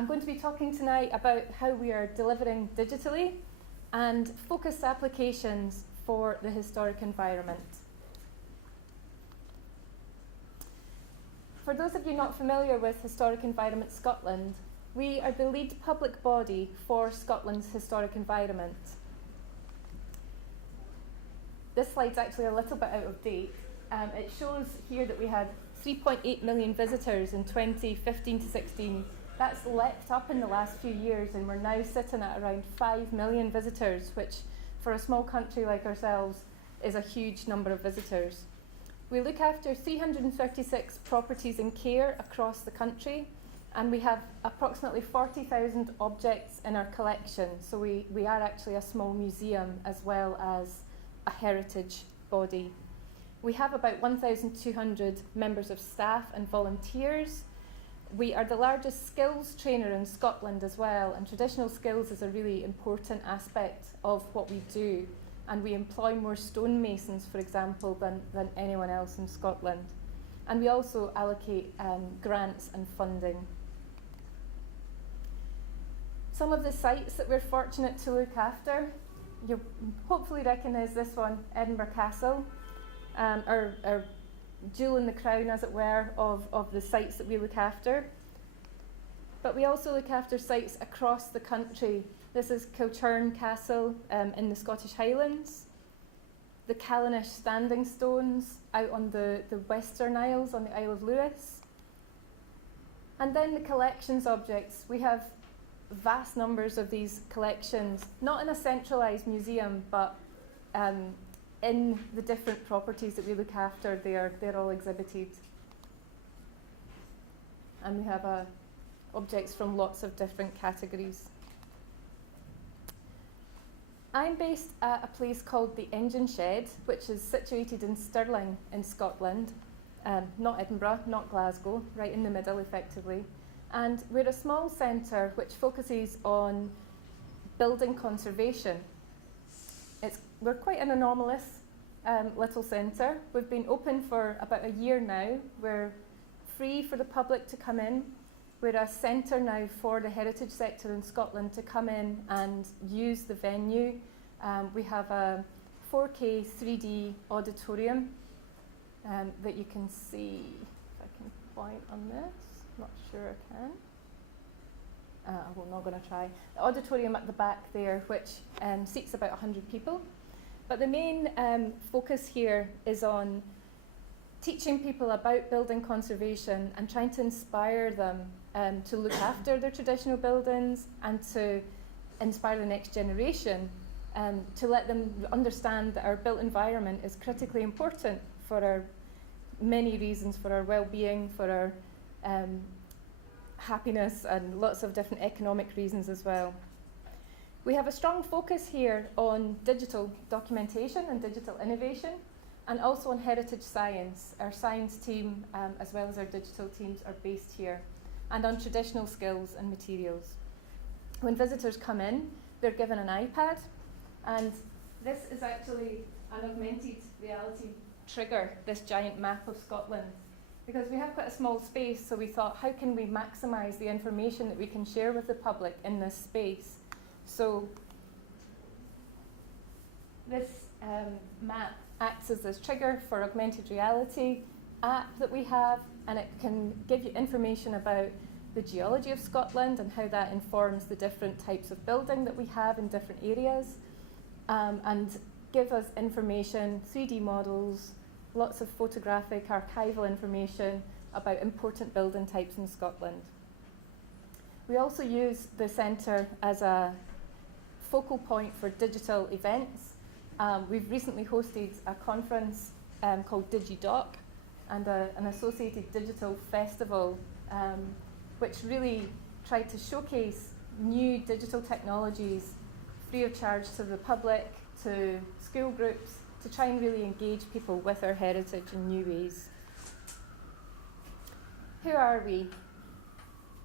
I'm going to be talking tonight about how we are delivering digitally and focused applications for the historic environment. For those of you not familiar with Historic Environment Scotland, we are the lead public body for Scotland's historic environment. This slide's actually a little bit out of date. It shows here that we had 3.8 million visitors in 2015 to 16. That's leapt up in the last few years, and we're now sitting at around 5 million visitors, which for a small country like ourselves is a huge number of visitors. We look after 336 properties in care across the country, and we have approximately 40,000 objects in our collection. So we are actually a small museum as well as a heritage body. We have about 1,200 members of staff and volunteers. We are the largest skills trainer in Scotland as well, and traditional skills is a really important aspect of what we do. And we employ more stonemasons, for example, than anyone else in Scotland. And we also allocate grants and funding. Some of the sites that we're fortunate to look after, you'll hopefully recognise this one, Edinburgh Castle, our jewel in the crown, as it were, of the sites that we look after. But we also look after sites across the country. This is Tantallon Castle in the Scottish Highlands, the Callanish standing stones out on the Western Isles on the Isle of Lewis. And then the collections objects. We have vast numbers of these collections, not in a centralised museum, but in the different properties that we look after, they're all exhibited. And we have objects from lots of different categories. I'm based at a place called the Engine Shed, which is situated in Stirling in Scotland, not Edinburgh, not Glasgow, right in the middle effectively. And we're a small centre which focuses on building conservation. We're quite an anomalous little centre. We've been open for about a year now. We're free for the public to come in. We're a centre now for the heritage sector in Scotland to come in and use the venue. We have a 4K 3D auditorium that you can see, if I can point on this. Not sure I can. I'm not going to try. The auditorium at the back there, which seats about 100 people. But the main focus here is on teaching people about building conservation and trying to inspire them to look after their traditional buildings and to inspire the next generation, to let them understand that our built environment is critically important for our many reasons, for our well-being, for our happiness, and lots of different economic reasons as well. We have a strong focus here on digital documentation and digital innovation, and also on heritage science. Our science team, as well as our digital teams, are based here, and on traditional skills and materials. When visitors come in, they're given an iPad, and this is actually an augmented reality trigger, this giant map of Scotland. Because we have quite a small space, so we thought, how can we maximise the information that we can share with the public in this space? So this map acts as this trigger for augmented reality app that we have, and it can give you information about the geology of Scotland and how that informs the different types of building that we have in different areas, and give us information, 3D models, lots of photographic archival information about important building types in Scotland. We also use the centre as a focal point for digital events. We've recently hosted a conference called DigiDoc and an associated digital festival, which really tried to showcase new digital technologies free of charge to the public, to school groups, to try and really engage people with our heritage in new ways. Who are we?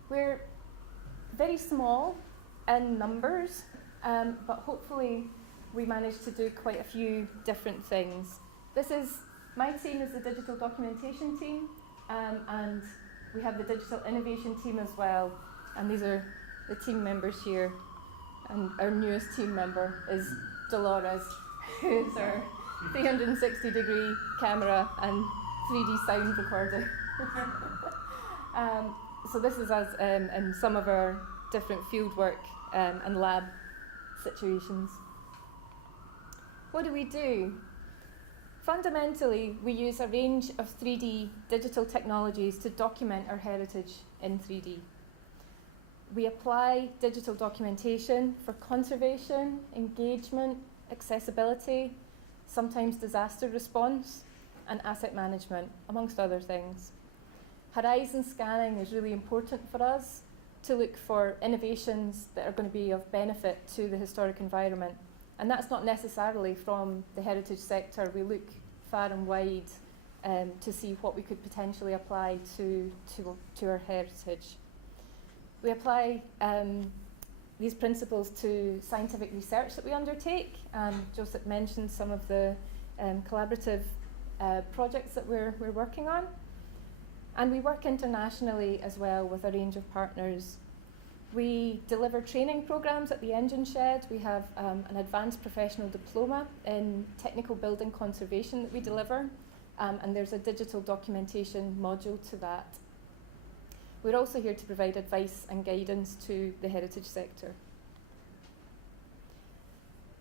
We're very small in numbers, but hopefully we managed to do quite a few different things. My team is the digital documentation team, and we have the digital innovation team as well. And these are the team members here. And our newest team member is Dolores, who is our 360-degree camera and 3D sound recorder. So this is us in some of our different fieldwork and lab situations. What do? Fundamentally, we use a range of 3D digital technologies to document our heritage in 3D. We apply digital documentation for conservation, engagement, accessibility, sometimes disaster response, and asset management, amongst other things. Horizon scanning is really important for us to look for innovations that are going to be of benefit to the historic environment. And that's not necessarily from the heritage sector. We look far and wide to see what we could potentially apply to our heritage. We apply these principles to scientific research that we undertake. Joseph mentioned some of the collaborative projects that we're working on. And we work internationally as well with a range of partners. We deliver training programs at the Engine Shed. We have an advanced professional diploma in technical building conservation that we deliver, and there's a digital documentation module to that. We're also here to provide advice and guidance to the heritage sector.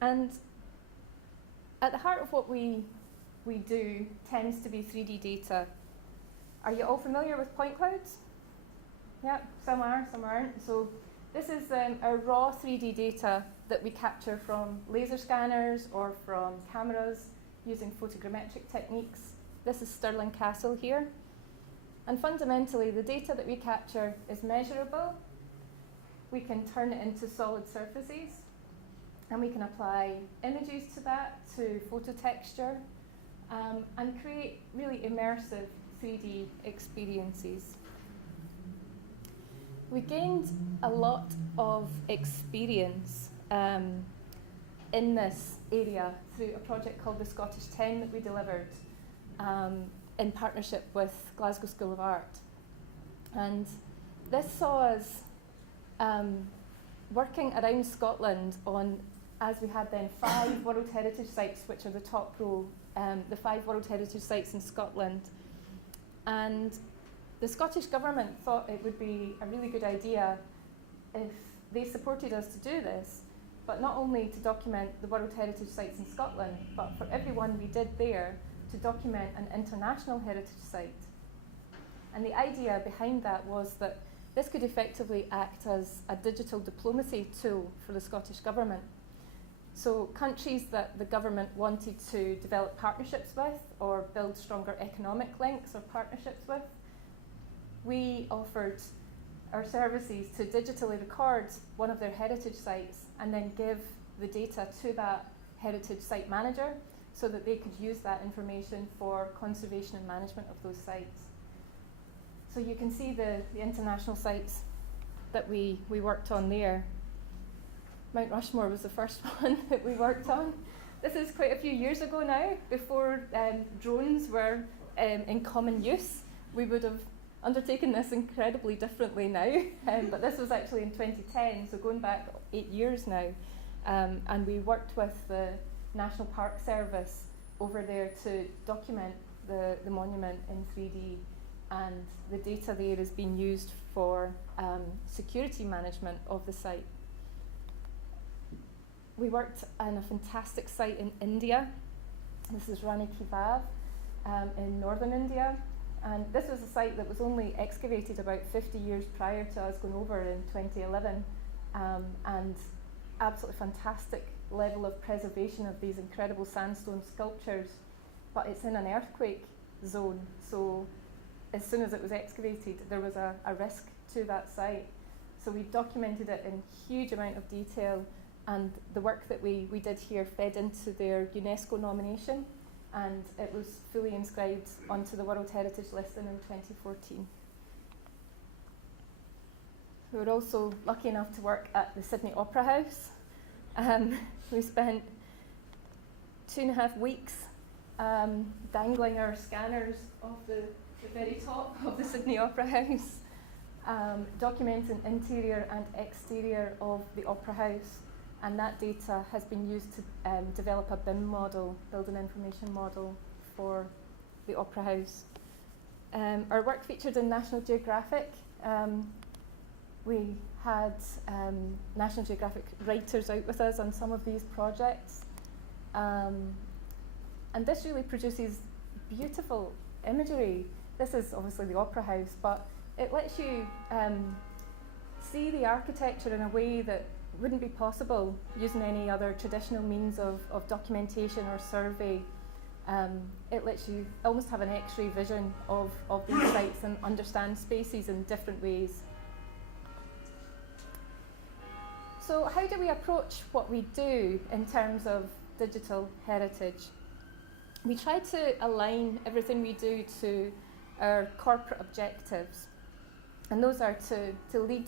And at the heart of what we do tends to be 3D data. Are you all familiar with point clouds? Yeah, some are, some aren't. So this is our raw 3D data that we capture from laser scanners or from cameras using photogrammetric techniques. This is Tantallon Castle here. And fundamentally, the data that we capture is measurable. We can turn it into solid surfaces, and we can apply images to that, to photo texture, and create really immersive 3D experiences. We gained a lot of experience in this area through a project called the Scottish 10 that we delivered in partnership with Glasgow School of Art. And this saw us working around Scotland on, as we had then, 5 World Heritage Sites, which are the top row, the 5 World Heritage Sites in Scotland. And the Scottish Government thought it would be a really good idea if they supported us to do this, but not only to document the World Heritage Sites in Scotland, but for everyone we did there to document an international heritage site. And the idea behind that was that this could effectively act as a digital diplomacy tool for the Scottish Government. So countries that the government wanted to develop partnerships with or build stronger economic links or partnerships with, we offered our services to digitally record one of their heritage sites and then give the data to that heritage site manager so that they could use that information for conservation and management of those sites. So you can see the international sites that we worked on there. Mount Rushmore was the first one that we worked on. This is quite a few years ago now, before drones were in common use. We would have undertaken this incredibly differently now, but this was actually in 2010, so going back 8 years now. And we worked with the National Park Service over there to document the monument in 3D, and the data there is being used for security management of the site. We worked on a fantastic site in India. This is Rae Project in northern India. And this was a site that was only excavated about 50 years prior to us going over in 2011. And absolutely fantastic level of preservation of these incredible sandstone sculptures. But it's in an earthquake zone. So as soon as it was excavated, there was a risk to that site. So we documented it in huge amount of detail. And the work that we did here fed into their UNESCO nomination, and it was fully inscribed onto the World Heritage Listing in 2014. We were also lucky enough to work at the Sydney Opera House. We spent 2.5 weeks dangling our scanners off the very top of the Sydney Opera House. documenting interior and exterior of the Opera House, and that data has been used to develop a BIM model, building information model, for the Opera House. Our work featured in National Geographic. We had National Geographic writers out with us on some of these projects. And this really produces beautiful imagery. This is obviously the Opera House, but it lets you see the architecture in a way that wouldn't be possible using any other traditional means of documentation or survey. It lets you almost have an X-ray vision of these sites and understand spaces in different ways. So how do we approach what we do in terms of digital heritage? We try to align everything we do to our corporate objectives, and those are to lead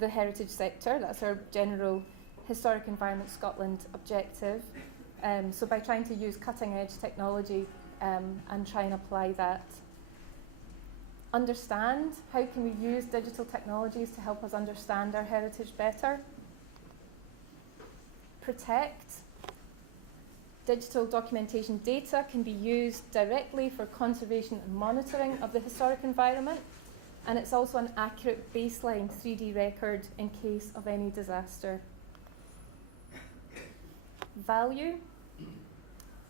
the heritage sector. That's our general Historic Environment Scotland objective. So by trying to use cutting edge technology and try and apply that. Understand, how can we use digital technologies to help us understand our heritage better? Protect. Digital documentation data can be used directly for conservation and monitoring of the historic environment, and it's also an accurate baseline 3D record in case of any disaster. Value.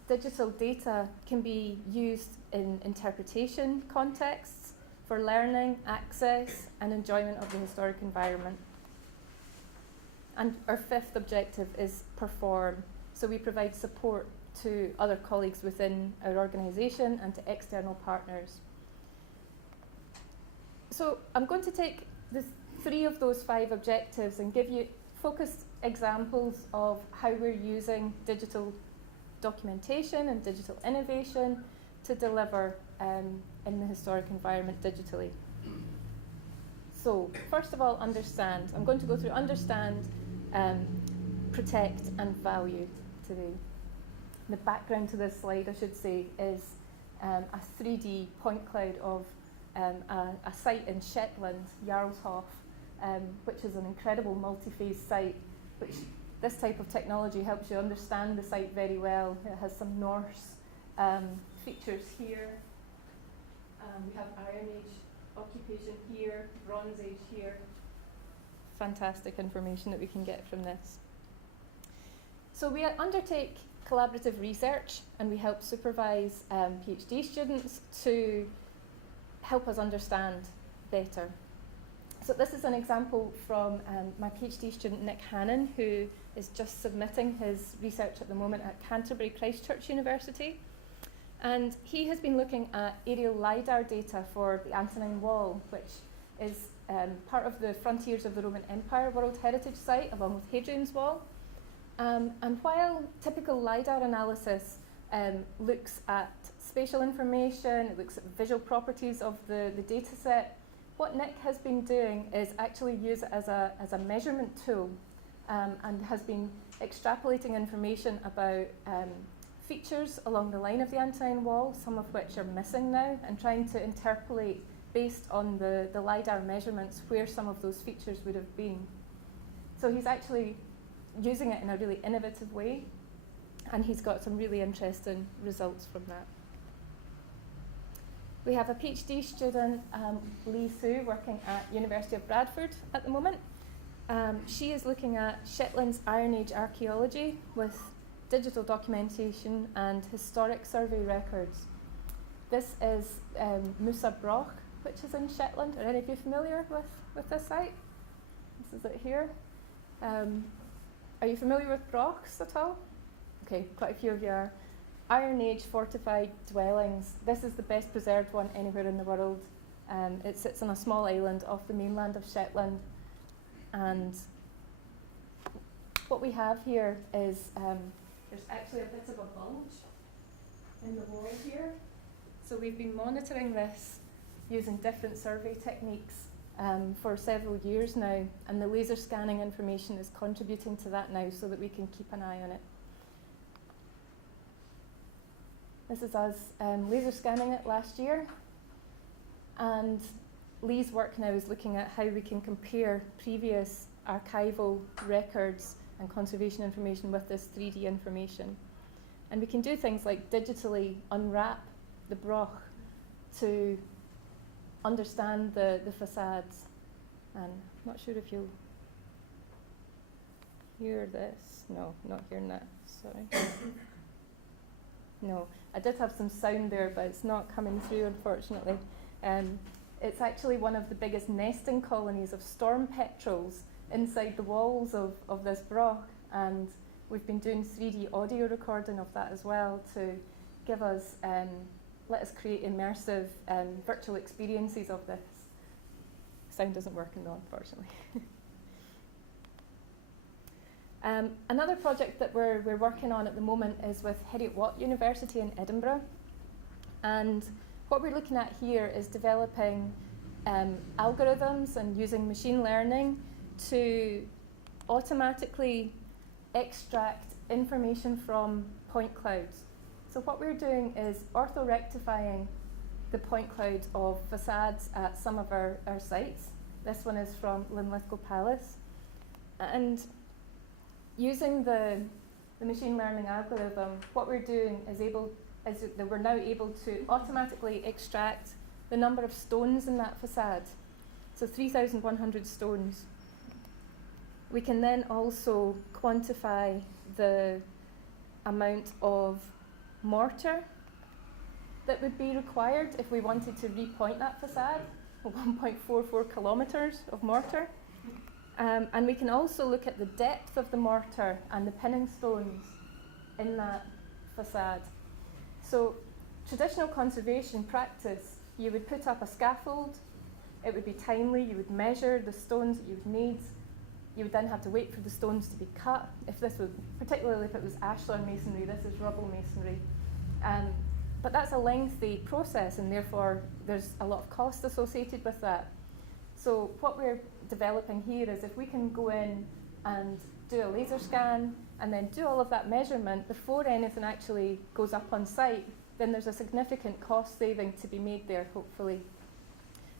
Digital data can be used in interpretation contexts for learning, access, and enjoyment of the historic environment. And our fifth objective is perform. So we provide support to other colleagues within our organisation and to external partners. So I'm going to take the three of those 5 objectives and give you focused examples of how we're using digital documentation and digital innovation to deliver in the historic environment digitally. So first of all, understand. I'm going to go through understand, protect and value today. The background to this slide, I should say, is a 3D point cloud of a site in Shetland, Jarlshof, which is an incredible multi-phase site, which this type of technology helps you understand the site very well. It has some Norse features here. We have Iron Age occupation here, Bronze Age here. Fantastic information that we can get from this. So we undertake collaborative research, and we help supervise PhD students to help us understand better. So this is an example from my PhD student Nick Hannon, who is just submitting his research at the moment at Canterbury Christ Church University. And he has been looking at aerial LiDAR data for the Antonine Wall, which is part of the Frontiers of the Roman Empire World Heritage Site, along with Hadrian's Wall. And while typical LiDAR analysis looks at spatial information, it looks at visual properties of the data set, what Nick has been doing is actually use it as a measurement tool and has been extrapolating information about features along the line of the Antonine Wall, some of which are missing now, and trying to interpolate based on the LiDAR measurements where some of those features would have been. So he's actually using it in a really innovative way, and he's got some really interesting results from that. We have a PhD student, Lee Sue, working at University of Bradford at the moment. She is looking at Shetland's Iron Age archaeology with digital documentation and historic survey records. This is Musa Broch, which is in Shetland. Are any of you familiar with this site? This is it here. Are you familiar with Brochs at all? Okay, quite a few of you are. Iron Age fortified dwellings. This is the best preserved one anywhere in the world. It sits on a small island off the mainland of Shetland. And what we have here is there's actually a bit of a bulge in the wall here. So we've been monitoring this using different survey techniques for several years now, and the laser scanning information is contributing to that now so that we can keep an eye on it. This is us laser scanning it last year, and Lee's work now is looking at how we can compare previous archival records and conservation information with this 3D information. And we can do things like digitally unwrap the broch to understand the facades. And I'm not sure if you'll hear this. No, not hearing that, sorry. No, I did have some sound there, but it's not coming through, unfortunately. It's actually one of the biggest nesting colonies of storm petrels inside the walls of this broch, and we've been doing 3D audio recording of that as well to give us, let us create immersive virtual experiences of this. Sound isn't working though, unfortunately. Another project that we're working on at the moment is with Heriot-Watt University in Edinburgh, and what we're looking at here is developing algorithms and using machine learning to automatically extract information from point clouds. So what we're doing is orthorectifying the point clouds of facades at some of our sites. This one is from Linlithgow Palace. And using the machine learning algorithm, what we're doing is that we're now able to automatically extract the number of stones in that facade. So 3,100 stones. We can then also quantify the amount of mortar that would be required if we wanted to repoint that facade, 1.44 kilometres of mortar. And we can also look at the depth of the mortar and the pinning stones in that facade. So traditional conservation practice, you would put up a scaffold, it would be timely, you would measure the stones that you would need, you would then have to wait for the stones to be cut. If this was, particularly if it was ashlar masonry, this is rubble masonry. But that's a lengthy process, and therefore there's a lot of cost associated with that. So what we're developing here is if we can go in and do a laser scan and then do all of that measurement before anything actually goes up on site, then there's a significant cost saving to be made there, hopefully.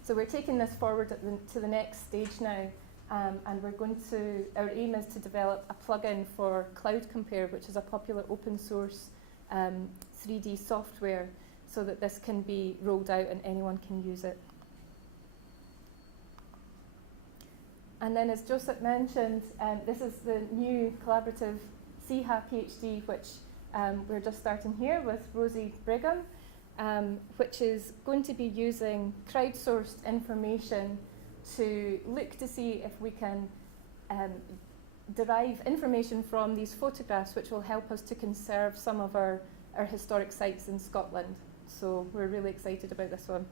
So we're taking this forward to the next stage now, and our aim is to develop a plugin for Cloud Compare, which is a popular open source 3D software, so that this can be rolled out and anyone can use it. And then, as Joseph mentioned, this is the new collaborative CHA PhD, which we're just starting here with Rosie Brigham, which is going to be using crowdsourced information to look to see if we can derive information from these photographs, which will help us to conserve some of our historic sites in Scotland. So we're really excited about this one.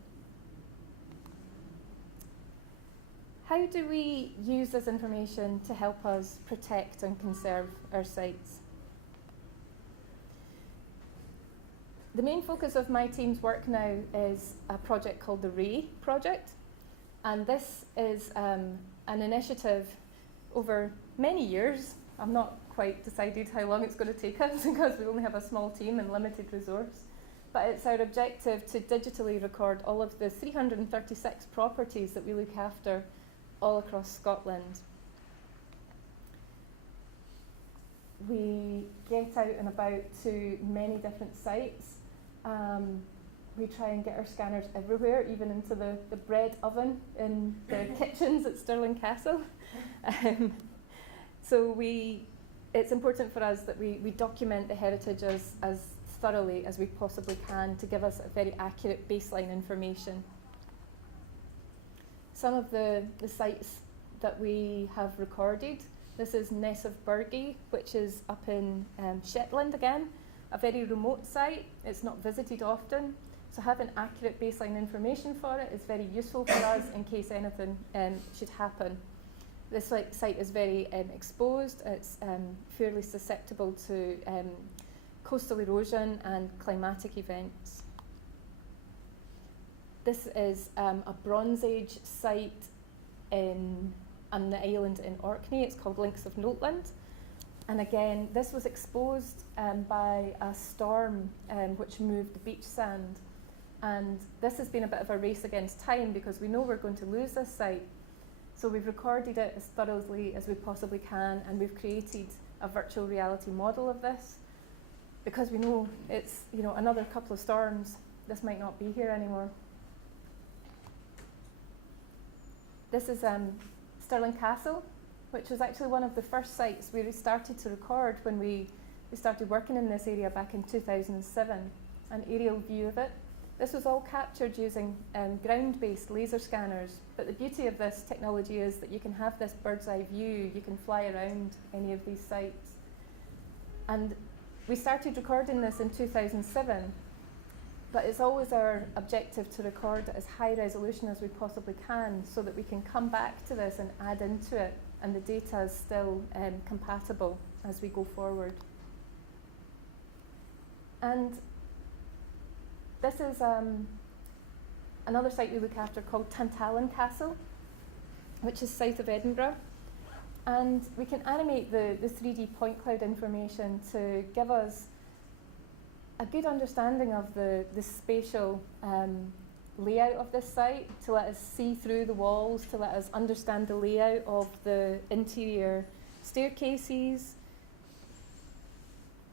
How do we use this information to help us protect and conserve our sites? The main focus of my team's work now is a project called the Rae Project. And this is an initiative over many years. I'm not quite decided how long it's going to take us because we only have a small team and limited resource. But it's our objective to digitally record all of the 336 properties that we look after all across Scotland. We get out and about to many different sites. We try and get our scanners everywhere, even into the bread oven in the kitchens at Tantallon Castle. So it's important for us that we document the heritage as thoroughly as we possibly can to give us a very accurate baseline information. Some of the sites that we have recorded, this is Ness of Burgee, which is up in Shetland again, a very remote site. It's not visited often, so having accurate baseline information for it is very useful for us in case anything should happen. This site is very exposed. It's fairly susceptible to coastal erosion and climatic events. This is a Bronze Age site on the island in Orkney. It's called Links of Notland. And again, this was exposed by a storm which moved the beach sand. And this has been a bit of a race against time because we know we're going to lose this site. So we've recorded it as thoroughly as we possibly can, and we've created a virtual reality model of this because we know it's, you know, another couple of storms, this might not be here anymore. This is Tantallon Castle, which was actually one of the first sites we started to record when we started working in this area back in 2007, an aerial view of it. This was all captured using ground-based laser scanners, but the beauty of this technology is that you can have this bird's eye view, you can fly around any of these sites. And we started recording this in 2007, but it's always our objective to record as high resolution as we possibly can so that we can come back to this and add into it, and the data is still compatible as we go forward. And this is another site we look after called Tantallon Castle, which is south of Edinburgh. And we can animate the 3D point cloud information to give us a good understanding of the spatial layout of this site, to let us see through the walls, to let us understand the layout of the interior staircases.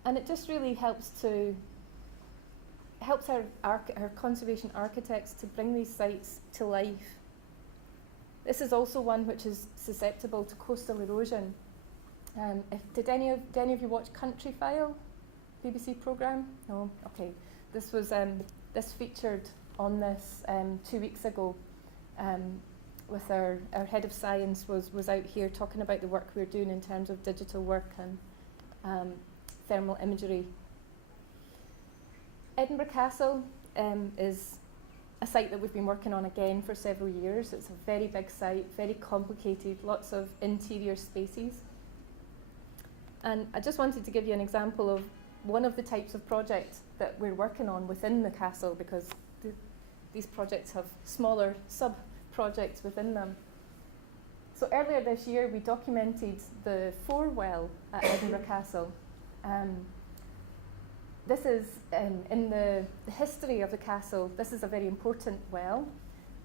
And it just really helps our conservation architects to bring these sites to life. This is also one which is susceptible to coastal erosion. Did any of you watch Country File, BBC programme? No? Okay. This featured on this 2 weeks ago with our head of science was out here talking about the work we're doing in terms of digital work and thermal imagery. Edinburgh Castle is a site that we've been working on again for several years. It's a very big site, very complicated, lots of interior spaces. And I just wanted to give you an example of one of the types of projects that we're working on within the castle, because these projects have smaller sub-projects within them. So earlier this year we documented the Fore Well at Edinburgh Castle. This is, in the history of the castle, this is a very important well.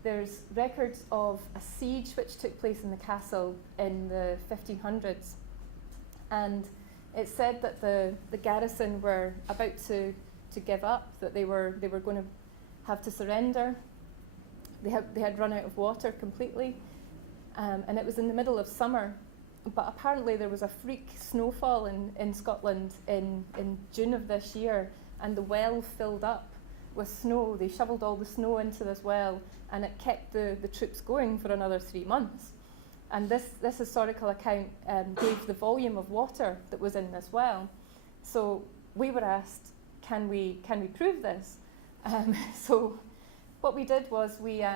There's records of a siege which took place in the castle in the 1500s. And it's said that the garrison were about to give up, that they were going to have to surrender. They had run out of water completely. And it was in the middle of summer. But apparently there was a freak snowfall in Scotland in June of this year, and the well filled up with snow. They shoveled all the snow into this well, and it kept the troops going for another 3 months. And this historical account gave the volume of water that was in this well. So we were asked, can we prove this? So what we did was we're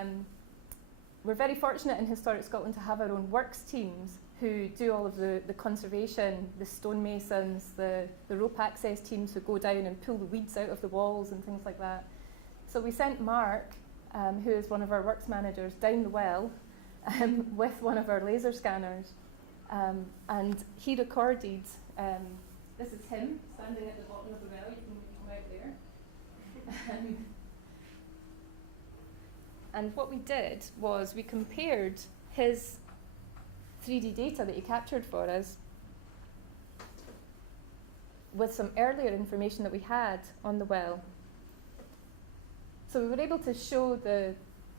very fortunate in Historic Scotland to have our own works teams who do all of the conservation, the stonemasons, the rope access teams who go down and pull the weeds out of the walls and things like that. So we sent Mark, who is one of our works managers, down the well with one of our laser scanners, and he recorded, this is him standing at the bottom of the well, you can come out there. And what we did was we compared his 3D data that he captured for us with some earlier information that we had on the well. So we were able to show the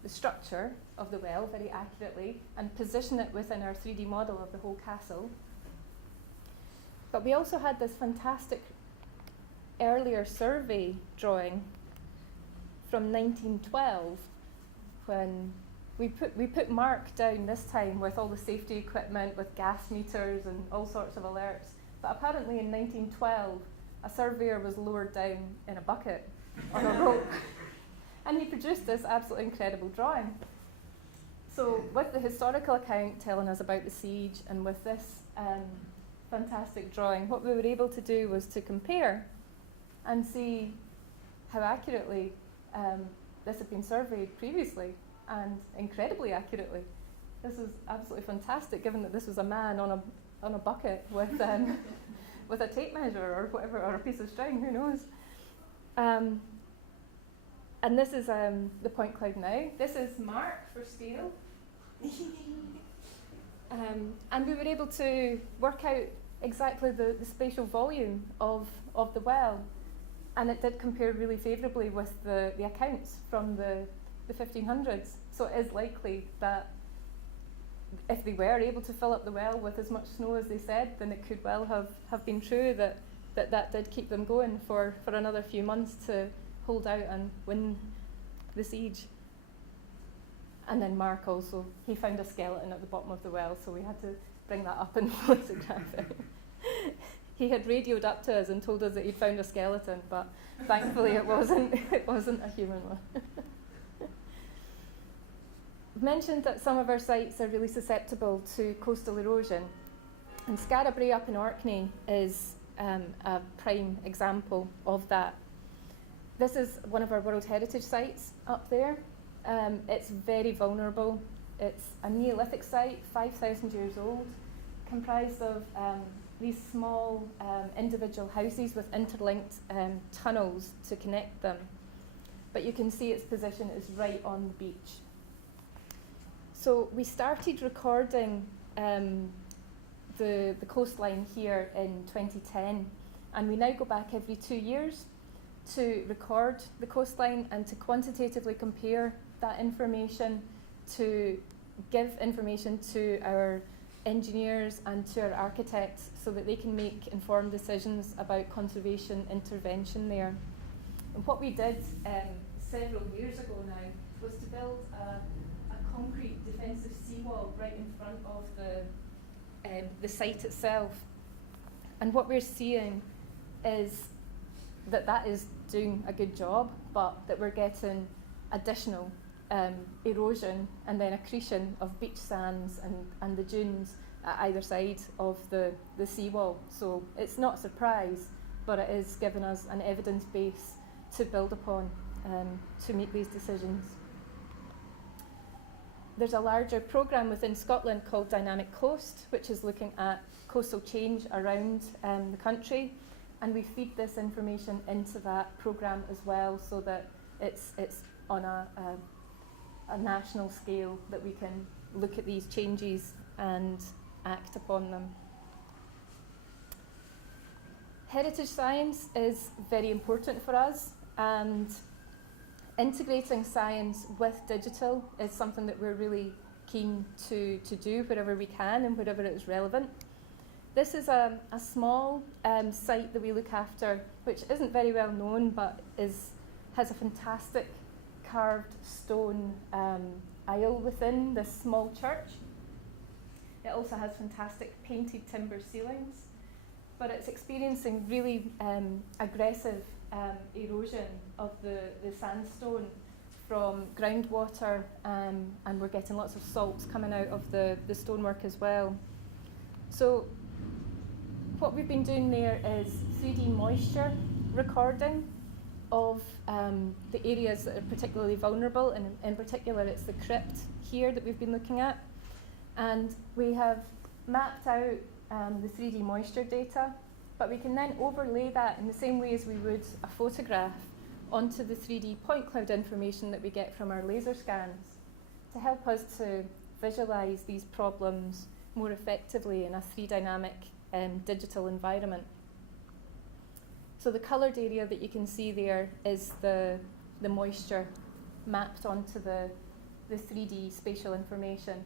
structure of the well very accurately and position it within our 3D model of the whole castle. But we also had this fantastic earlier survey drawing from 1912 when we put Mark down this time with all the safety equipment, with gas meters and all sorts of alerts. But apparently in 1912, a surveyor was lowered down in a bucket on a rope. And he produced this absolutely incredible drawing. So with the historical account telling us about the siege and with this fantastic drawing, what we were able to do was to compare and see how accurately this had been surveyed previously, and incredibly accurately. This is absolutely fantastic, given that this was a man on a bucket with with a tape measure or whatever, or a piece of string, who knows. And this is the point cloud now. This is Mark for scale. And we were able to work out exactly the spatial volume of the well. And it did compare really favourably with the accounts from the 1500s. So it is likely that if they were able to fill up the well with as much snow as they said, then it could well have been true that did keep them going for another few months to hold out and win the siege. And then Mark also, he found a skeleton at the bottom of the well, so we had to bring that up and photograph it. He had radioed up to us and told us that he'd found a skeleton, but thankfully it wasn't a human one. I've mentioned that some of our sites are really susceptible to coastal erosion, and Skara Brae up in Orkney is a prime example of that. This is one of our World Heritage sites up there. It's very vulnerable. It's a Neolithic site, 5,000 years old, comprised of these small individual houses with interlinked tunnels to connect them. But you can see its position is right on the beach. So we started recording the coastline here in 2010, and we now go back every 2 years to record the coastline and to quantitatively compare that information, to give information to our engineers and to our architects so that they can make informed decisions about conservation intervention there. And what we did several years ago now was to build a concrete defensive seawall right in front of the site itself. And what we're seeing is that is doing a good job, but that we're getting additional erosion and then accretion of beach sands and the dunes at either side of the seawall. So it's not a surprise, but it is giving us an evidence base to build upon to make these decisions. There's a larger programme within Scotland called Dynamic Coast, which is looking at coastal change around the country, and we feed this information into that programme as well, so that it's on a national scale that we can look at these changes and act upon them. Heritage science is very important for us, and integrating science with digital is something that we're really keen to do wherever we can and wherever it is relevant. This is a small site that we look after, which isn't very well known, but has a fantastic carved stone aisle within this small church. It also has fantastic painted timber ceilings, but it's experiencing really aggressive erosion of the sandstone from groundwater, and we're getting lots of salts coming out of the stonework as well. So what we've been doing there is 3D moisture recording of the areas that are particularly vulnerable, and in particular it's the crypt here that we've been looking at. And we have mapped out the 3D moisture data, but we can then overlay that in the same way as we would a photograph onto the 3D point cloud information that we get from our laser scans to help us to visualise these problems more effectively in a three-dynamic digital environment. So the coloured area that you can see there is the moisture mapped onto the 3D spatial information.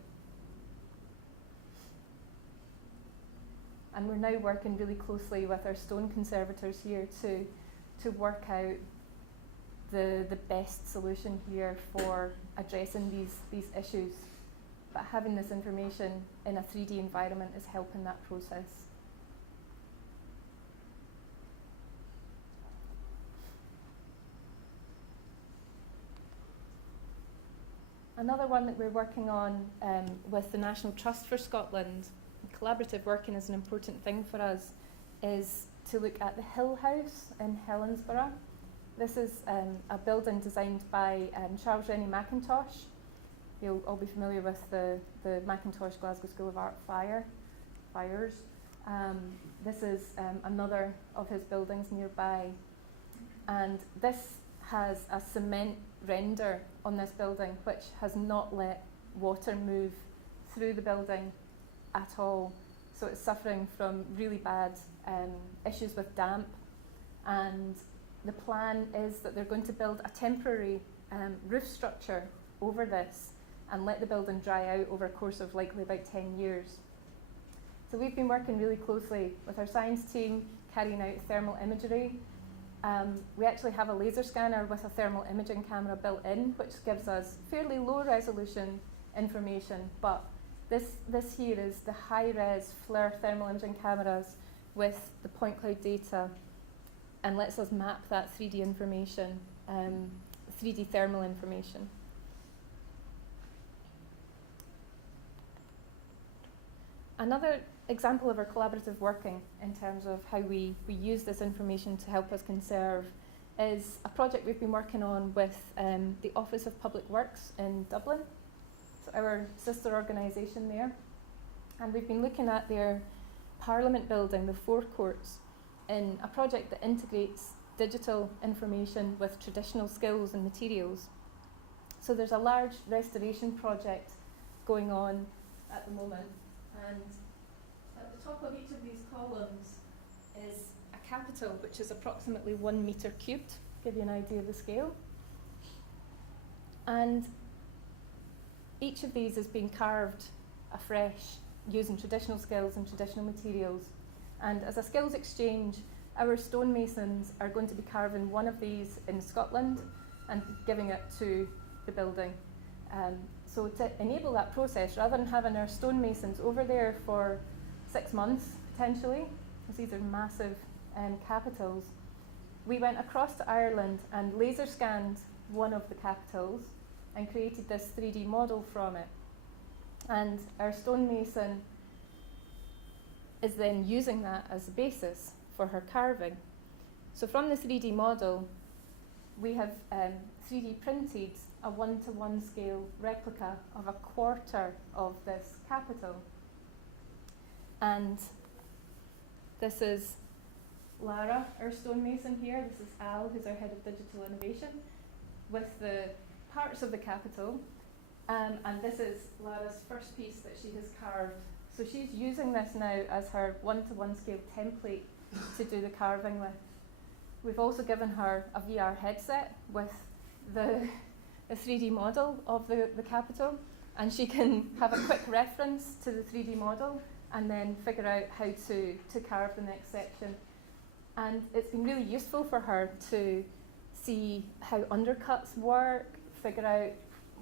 And we're now working really closely with our stone conservators here to work out the best solution here for addressing these issues. But having this information in a 3D environment is helping that process. Another one that we're working on with the National Trust for Scotland, collaborative working is an important thing for us, is to look at the Hill House in Helensburgh. This is a building designed by Charles Rennie Mackintosh. You'll all be familiar with the Mackintosh Glasgow School of Art fires. This is another of his buildings nearby. And this has a cement render on this building which has not let water move through the building at all. So it's suffering from really bad issues with damp, and the plan is that they're going to build a temporary roof structure over this and let the building dry out over a course of likely about 10 years. So we've been working really closely with our science team, carrying out thermal imagery. We actually have a laser scanner with a thermal imaging camera built in, which gives us fairly low resolution information, but this here is the high-res FLIR thermal imaging cameras with the point cloud data, and lets us map that 3D information, 3D thermal information. Another example of our collaborative working in terms of how we use this information to help us conserve is a project we've been working on with the Office of Public Works in Dublin, so our sister organisation there. And we've been looking at their Parliament building, the forecourts, in a project that integrates digital information with traditional skills and materials. So there's a large restoration project going on at the moment, and at the top of each of these columns is a capital which is approximately 1 metre cubed, to give you an idea of the scale. And each of these is being carved afresh using traditional skills and traditional materials. And as a skills exchange, our stonemasons are going to be carving one of these in Scotland and giving it to the building. So to enable that process, rather than having our stonemasons over there for 6 months, potentially, because these are massive capitals, we went across to Ireland and laser scanned one of the capitals and created this 3D model from it. And our stonemason is then using that as a basis for her carving. So from the 3D model, we have 3D printed a 1-to-1 scale replica of a quarter of this capital. And this is Lara, our stonemason here. This is Al, who's our head of digital innovation, with the parts of the capital. And this is Lara's first piece that she has carved. So she's using this now as her 1-to-1 scale template to do the carving with. We've also given her a VR headset with the 3D model of the capital, and she can have a quick reference to the 3D model and then figure out how to carve the next section. And it's been really useful for her to see how undercuts work, figure out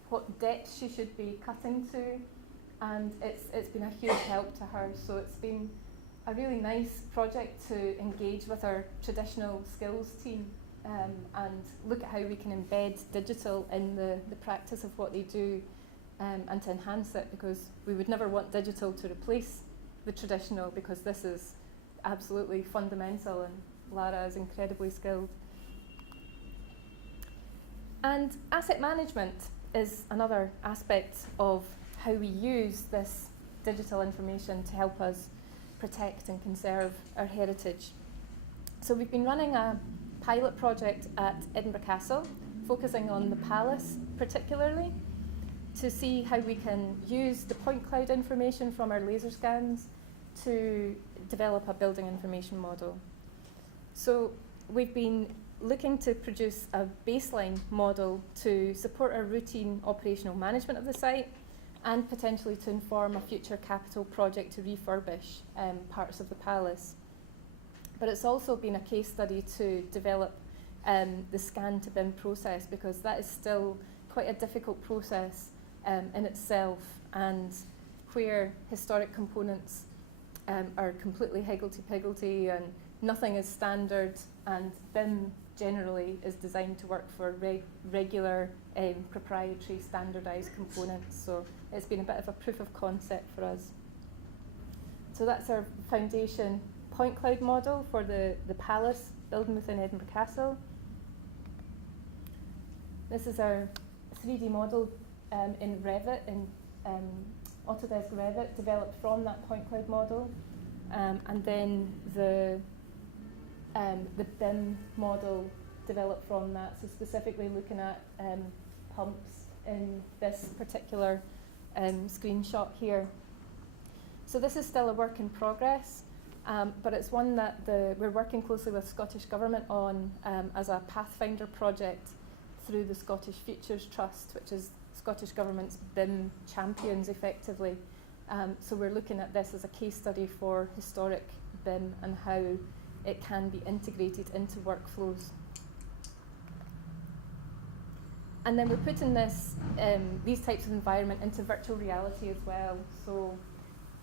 what depth she should be cutting to, and it's been a huge help to her. So it's been a really nice project to engage with our traditional skills team and look at how we can embed digital in the practice of what they do, and to enhance it, because we would never want digital to replace the traditional, because this is absolutely fundamental, and Lara is incredibly skilled. And asset management is another aspect of how we use this digital information to help us protect and conserve our heritage. So we've been running a pilot project at Edinburgh Castle, focusing on the palace particularly, to see how we can use the point cloud information from our laser scans to develop a building information model. So we've been looking to produce a baseline model to support our routine operational management of the site, and potentially to inform a future capital project to refurbish parts of the palace. But it's also been a case study to develop the scan to BIM process, because that is still quite a difficult process in itself, and where historic components are completely higgledy-piggledy and nothing is standard, and BIM generally is designed to work for regular proprietary standardised components. So it's been a bit of a proof of concept for us. So that's our foundation point cloud model for the palace building within Edinburgh Castle. This is our 3D model in Revit, in Autodesk Revit, developed from that point cloud model. And then the BIM model developed from that. So specifically looking at pumps in this particular screenshot here. So this is still a work in progress, but it's one that we're working closely with Scottish Government on as a pathfinder project through the Scottish Futures Trust, which is Scottish Government's BIM champions effectively. So we're looking at this as a case study for historic BIM and how it can be integrated into workflows. And then we're putting these types of environment into virtual reality as well. So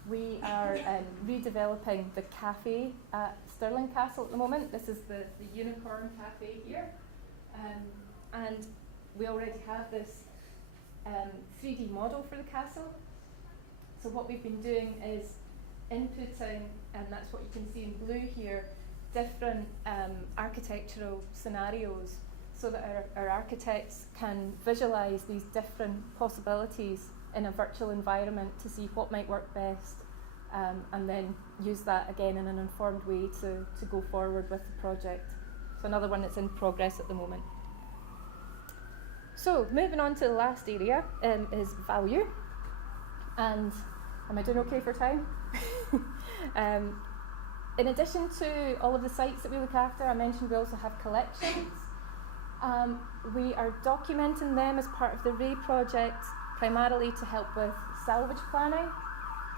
we are redeveloping the cafe at Tantallon Castle at the moment. This is the Unicorn Cafe here. And we already have this 3D model for the castle. So what we've been doing is inputting, and that's what you can see in blue here, different architectural scenarios so that our architects can visualize these different possibilities in a virtual environment to see what might work best, and then use that again in an informed way to go forward with the project. So another one that's in progress at the moment. So moving on to the last area is value. And am I doing okay for time? In addition to all of the sites that we look after, I mentioned we also have collections. We are documenting them as part of the Rae Project, primarily to help with salvage planning.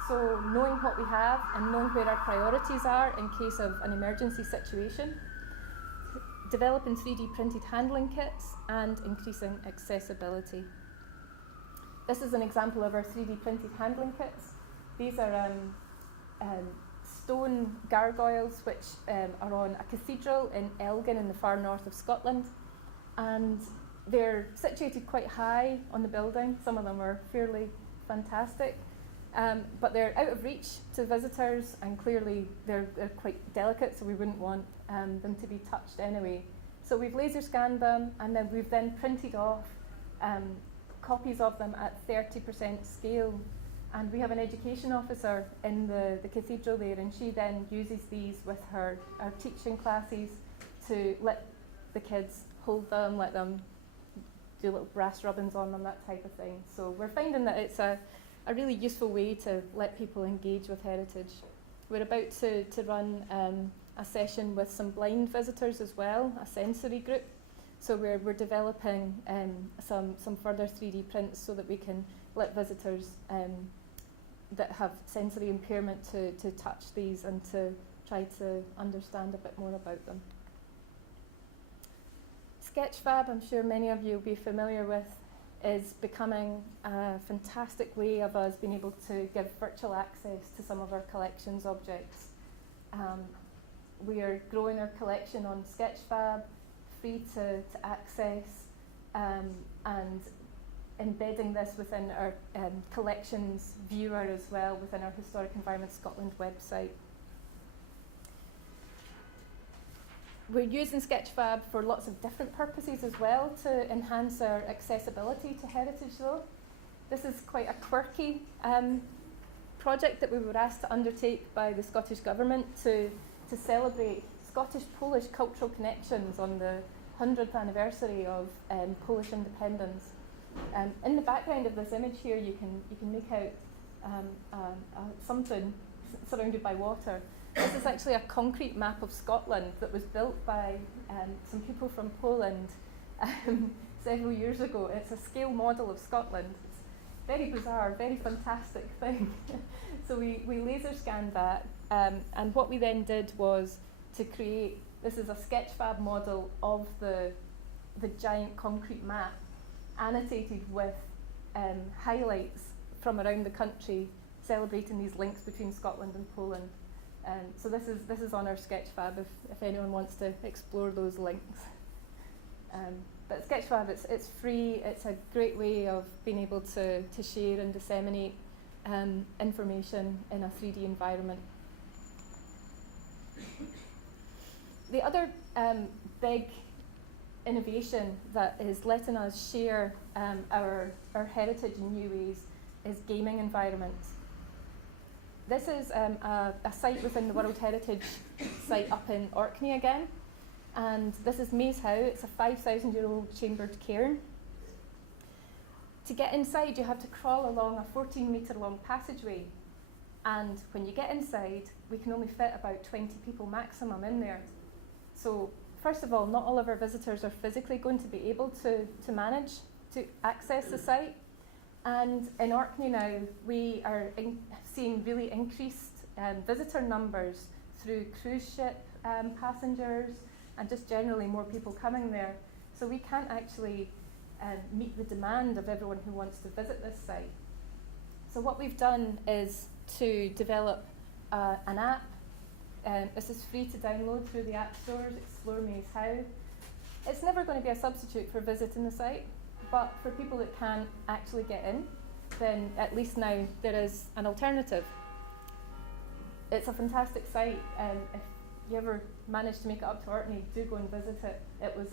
So knowing what we have and knowing where our priorities are in case of an emergency situation. Developing 3D printed handling kits and increasing accessibility. This is an example of our 3D printed handling kits. These are stone gargoyles which are on a cathedral in Elgin in the far north of Scotland, and they're situated quite high on the building. Some of them are fairly fantastic, but they're out of reach to visitors, and clearly they're quite delicate, so we wouldn't want them to be touched anyway. So we've laser scanned them, and then we've printed off copies of them at 30% scale. And we have an education officer in the cathedral there, and she then uses these with our teaching classes to let the kids hold them, let them do little brass rubbings on them, that type of thing. So we're finding that it's a really useful way to let people engage with heritage. We're about to run a session with some blind visitors as well, a sensory group. So we're developing some further 3D prints so that we can let visitors that have sensory impairment to touch these and to try to understand a bit more about them. Sketchfab, I'm sure many of you will be familiar with, is becoming a fantastic way of us being able to give virtual access to some of our collections objects. We are growing our collection on Sketchfab, free to access, and embedding this within our collections viewer as well within our Historic Environment Scotland website. We're using Sketchfab for lots of different purposes as well to enhance our accessibility to heritage though. This is quite a quirky project that we were asked to undertake by the Scottish Government to celebrate Scottish-Polish cultural connections on the 100th anniversary of Polish independence. In the background of this image here, you can make out something surrounded by water. This is actually a concrete map of Scotland that was built by some people from Poland several years ago. It's a scale model of Scotland. It's very bizarre, very fantastic thing. So we laser scanned that, and what we then did was to create, this is a Sketchfab model of the giant concrete map, annotated with highlights from around the country, celebrating these links between Scotland and Poland. So this is on our Sketchfab if anyone wants to explore those links. But Sketchfab, it's free. It's a great way of being able to share and disseminate information in a 3D environment. The other big innovation that is letting us share our heritage in new ways is gaming environments. This is a site within the World Heritage site up in Orkney again. And this is Maze How. It's a 5,000-year-old chambered cairn. To get inside, you have to crawl along a 14-metre-long passageway. And when you get inside, we can only fit about 20 people maximum in there. So first of all, not all of our visitors are physically going to be able to manage to access the site. And in Orkney now, we are seeing really increased visitor numbers through cruise ship passengers and just generally more people coming there. So we can't actually meet the demand of everyone who wants to visit this site. So what we've done is to develop an app. This is free to download through the app stores, Explore Maze How. It's never going to be a substitute for visiting the site, but for people that can't actually get in, then at least now there is an alternative. It's a fantastic site. If you ever manage to make it up to Orkney, do go and visit it. It was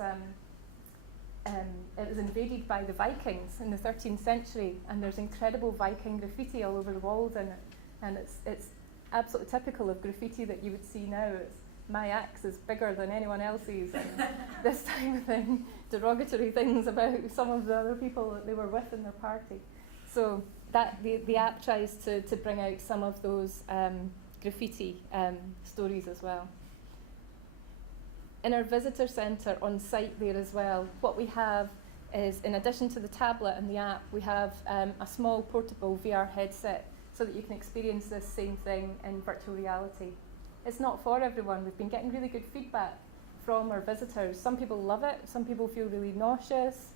invaded by the Vikings in the 13th century, and there's incredible Viking graffiti all over the walls in it. And it's absolutely typical of graffiti that you would see now. It's my axe is bigger than anyone else's, and this type of thing, derogatory things about some of the other people that they were with in their party. So that the app tries to bring out some of those graffiti stories as well. In our visitor centre on site there as well, what we have is, in addition to the tablet and the app, we have a small portable VR headset so that you can experience this same thing in virtual reality. It's not for everyone. We've been getting really good feedback from our visitors. Some people love it, some people feel really nauseous,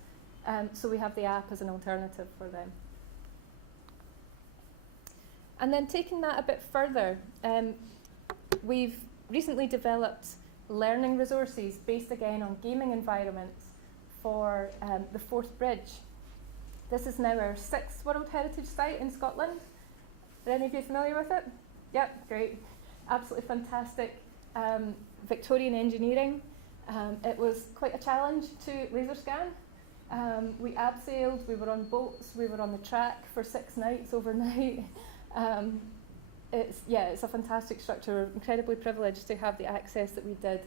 so we have the app as an alternative for them. And then taking that a bit further, we've recently developed learning resources based again on gaming environments for the Forth Bridge. This is now our 6th World Heritage Site in Scotland. Are any of you familiar with it? Yep, great. Absolutely fantastic Victorian engineering. It was quite a challenge to laser scan. We abseiled, we were on boats, we were on the track for 6 nights overnight. It's a fantastic structure. We're incredibly privileged to have the access that we did.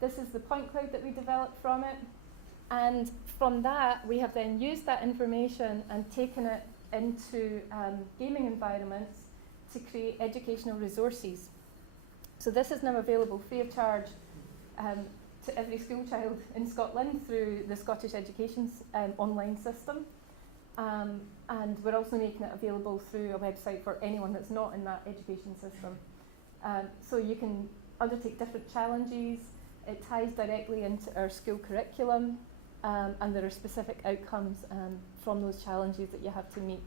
This is the point cloud that we developed from it. And from that, we have then used that information and taken it into gaming environments to create educational resources. So this is now available free of charge to every school child in Scotland through the Scottish Education online system. And we're also making it available through a website for anyone that's not in that education system. So you can undertake different challenges. It ties directly into our school curriculum, and there are specific outcomes from those challenges that you have to meet.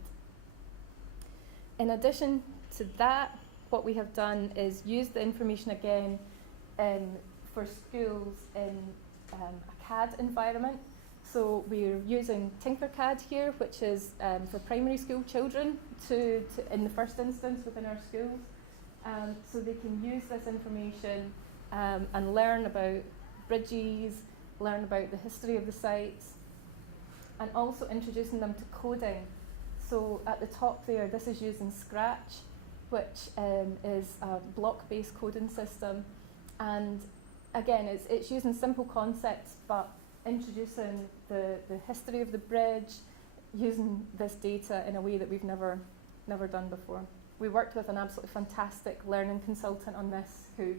In addition to that, what we have done is use the information again for schools in a CAD environment. So we're using Tinkercad here, which is for primary school children to in the first instance within our schools. So they can use this information and learn about bridges, learn about the history of the sites, and also introducing them to coding. So at the top there, this is using Scratch, which is a block-based coding system. And again, it's using simple concepts, but introducing the history of the bridge, using this data in a way that we've never done before. We worked with an absolutely fantastic learning consultant on this who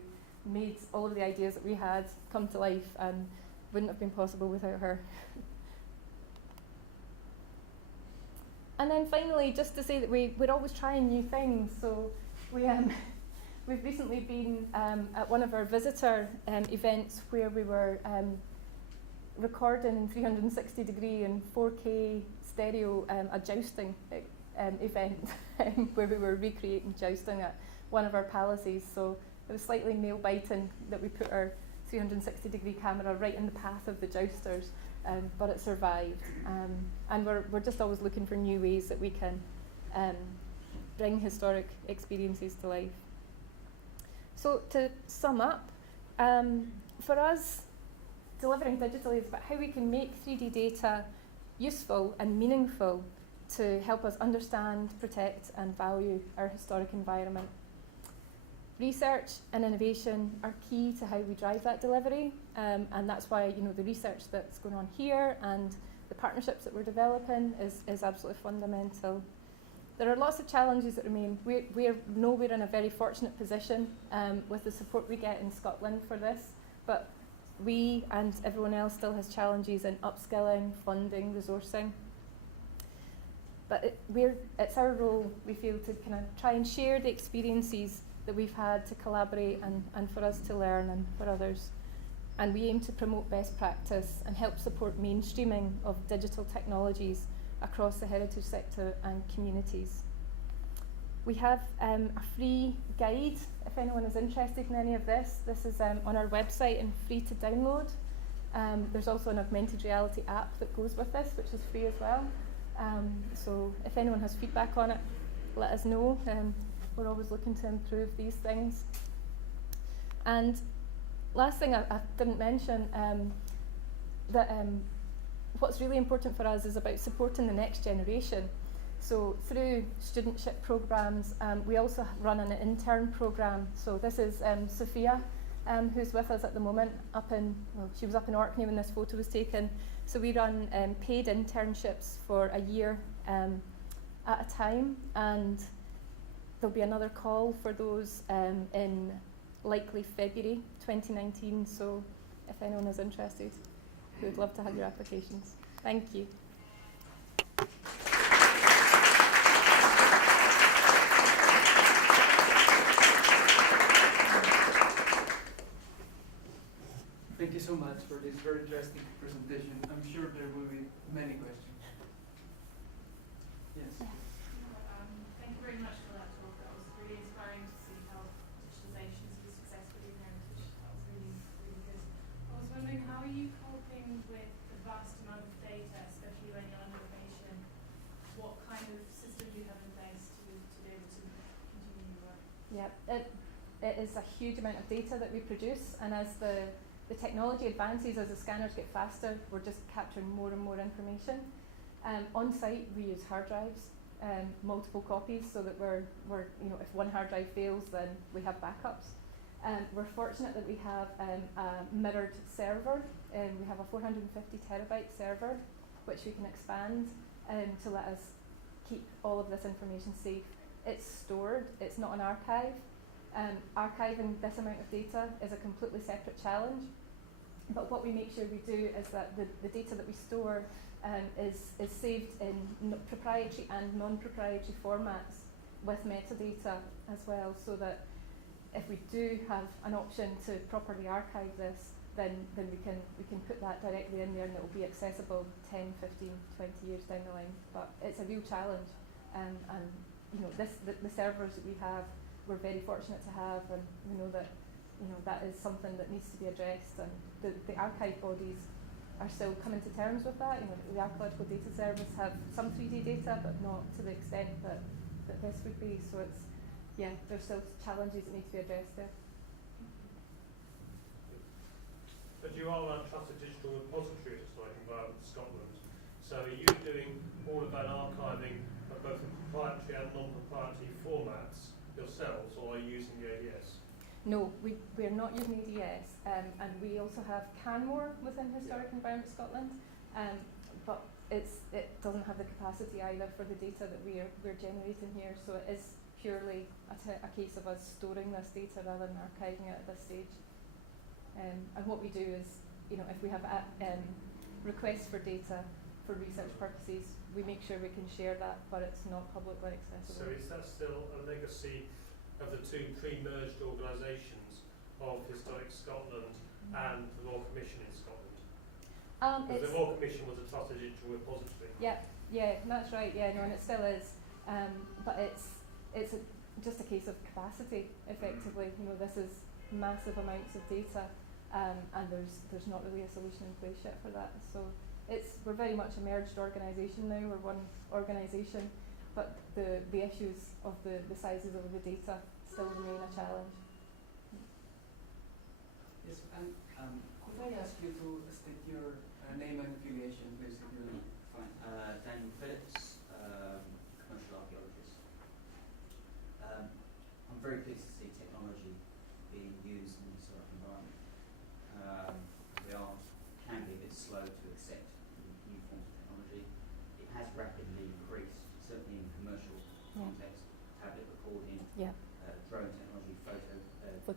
made all of the ideas that we had come to life, and wouldn't have been possible without her. And then finally, just to say that we're always trying new things. So we've recently been at one of our visitor events where we were recording in 360 degree and 4K stereo a jousting event where we were recreating jousting at one of our palaces. So it was slightly nail-biting that we put our 360 degree camera right in the path of the jousters, but it survived. And we're just always looking for new ways that we can bring historic experiences to life. So to sum up, for us, delivering digitally is about how we can make 3D data useful and meaningful to help us understand, protect and value our historic environment. research and innovation are key to how we drive that delivery, and that's why the research that's going on here and the partnerships that we're developing is absolutely fundamental. There are lots of challenges that remain. We know we're in a very fortunate position with the support we get in Scotland for this, but we and everyone else still has challenges in upskilling, funding, resourcing. But it's our role, we feel, to kind of try and share the experiences that we've had, to collaborate and for us to learn and for others. And we aim to promote best practice and help support mainstreaming of digital technologies across the heritage sector and communities. We have a free guide if anyone is interested in any of this. This is on our website and free to download. There's also an augmented reality app that goes with this, which is free as well. So if anyone has feedback on it, let us know. We're always looking to improve these things. And last thing I didn't mention, that what's really important for us is about supporting the next generation. So through studentship programmes, we also run an intern programme. So this is Sophia, who's with us at the moment, she was up in Orkney when this photo was taken. So we run paid internships for a year at a time, and there'll be another call for those in likely February 2019. So if anyone is interested, we would love to have your applications. Thank you. Thank you so much for this very interesting presentation. I'm sure there will be many questions. Yes. Thank you very much for that talk. That was really inspiring to see how digitalization has been successful in heritage. That was really, really good. I was wondering, how are you coping with the vast amount of data, especially when you're under innovation? What kind of system do you have in place to be able to continue your work? Yeah, it is a huge amount of data that we produce, and as the technology advances, as the scanners get faster, we're just capturing more and more information. On site, we use hard drives, multiple copies, so that we're if one hard drive fails, then we have backups. We're fortunate that we have a mirrored server. We have a 450 terabyte server, which we can expand to let us keep all of this information safe. It's stored, it's not an archive. Archiving this amount of data is a completely separate challenge. But what we make sure we do is that the data that we store is saved in proprietary and non-proprietary formats with metadata as well, so that if we do have an option to properly archive this, then we can put that directly in there, and it will be accessible 10, 15, 20 years down the line. But it's a real challenge, and the servers that we have, we're very fortunate to have, and we know that that is something that needs to be addressed, and the archive bodies are still coming to terms with that. The archaeological data service have some 3D data, but not to the extent that this would be. So there's still challenges that need to be addressed there. But you are a trusted digital repository at Historic Environment Scotland. So are you doing all of that archiving of both in proprietary and non-proprietary formats yourselves, or are you using the ADS? No, we're not using ADS, and we also have Canmore within Historic Environment Scotland, but it doesn't have the capacity either for the data that we're generating here. So it is purely a case of us storing this data rather than archiving it at this stage. And what we do is, if we have requests for data for research purposes, we make sure we can share that, but it's not publicly accessible. So is that still a legacy of the two pre-merged organisations of Historic Scotland and the Royal Commission in Scotland? Because the Royal Commission was a trusted digital repository. Yeah, that's right. Yeah, no, and it still is. But it's just a case of capacity, effectively. This is massive amounts of data, and there's not really a solution in place yet for that. So we're very much a merged organisation now. We're one organisation, but the issues of the sizes of the data still remain a challenge. Yes, and could I ask you to state your name and affiliation, please, if you don't mind? Daniel Phillips, commercial archaeologist. I'm very pleased to see technology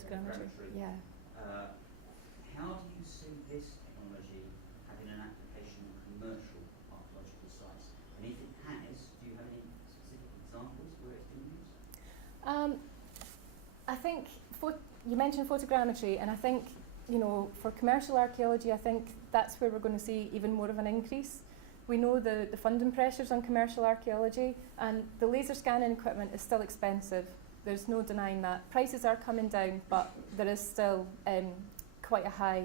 Photogrammetry. Yeah. How do you see this technology having an application on commercial archaeological sites? And if it has, do you have any specific examples where it's been used? I think you mentioned photogrammetry, and I think, you know, for commercial archaeology, I think that's where we're going to see even more of an increase. We know the funding pressures on commercial archaeology, and the laser scanning equipment is still expensive. There's no denying that. Prices are coming down, but there is still quite a high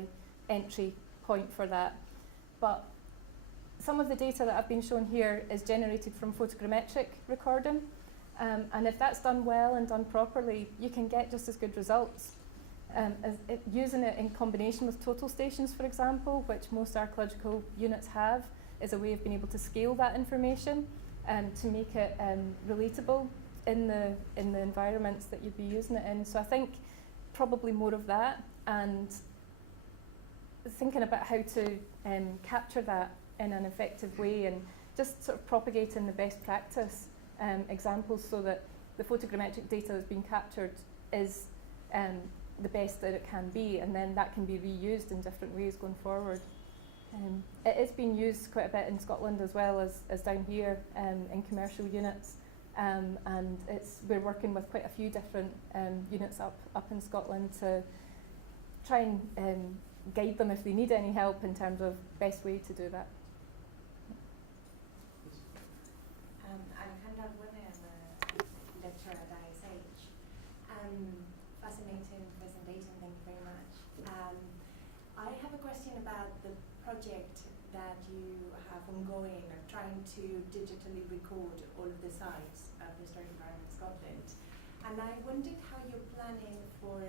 entry point for that. But some of the data that I've been shown here is generated from photogrammetric recording. And if that's done well and done properly, you can get just as good results. Using it in combination with total stations, for example, which most archaeological units have, is a way of being able to scale that information to make it relatable in the environments that you'd be using it in. So I think probably more of that, and thinking about how to capture that in an effective way, and just sort of propagating the best practice examples so that the photogrammetric data that's being captured is the best that it can be, and then that can be reused in different ways going forward. It is being used quite a bit in Scotland as well as down here in commercial units, and we're working with quite a few different units up in Scotland to try and guide them if they need any help in terms of best way to do that. Lecturer at ISH. Fascinating presentation, thank you very much. I have a question about the project that you have ongoing of trying to digitally record all of the sites of the historic environment in Scotland. And I wondered how you're planning for